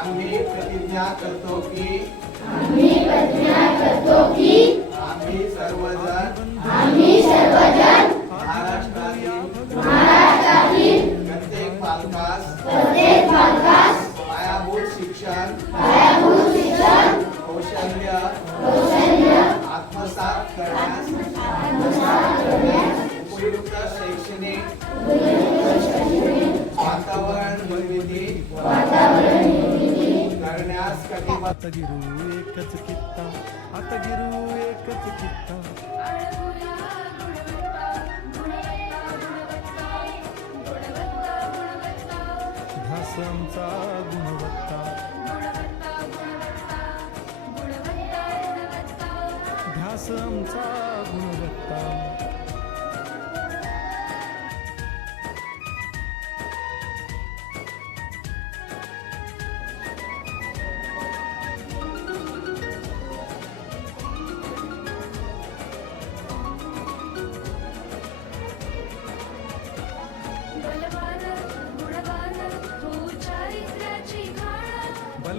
आम्ही प्रतिज्ञा करतो की आम्ही प्रतिज्ञा करतो की आम्ही सर्वजण आम्ही सर्वजण महाराष्ट्रातील महाराष्ट्रातील प्रत्येक पालकास प्रत्येक भागास पायाभूत शिक्षण पायाभूत शिक्षण कौशल्य कौशल्य आत्मसात करण्यास आता गिरू एकच कित्ता आता गिरू एकच कित्ता ध्यास गुणवत्ता. घासमचा गुणवत्ता.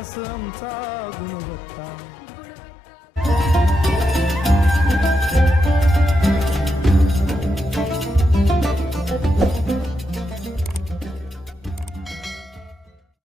आसमचा गुणवत्ता.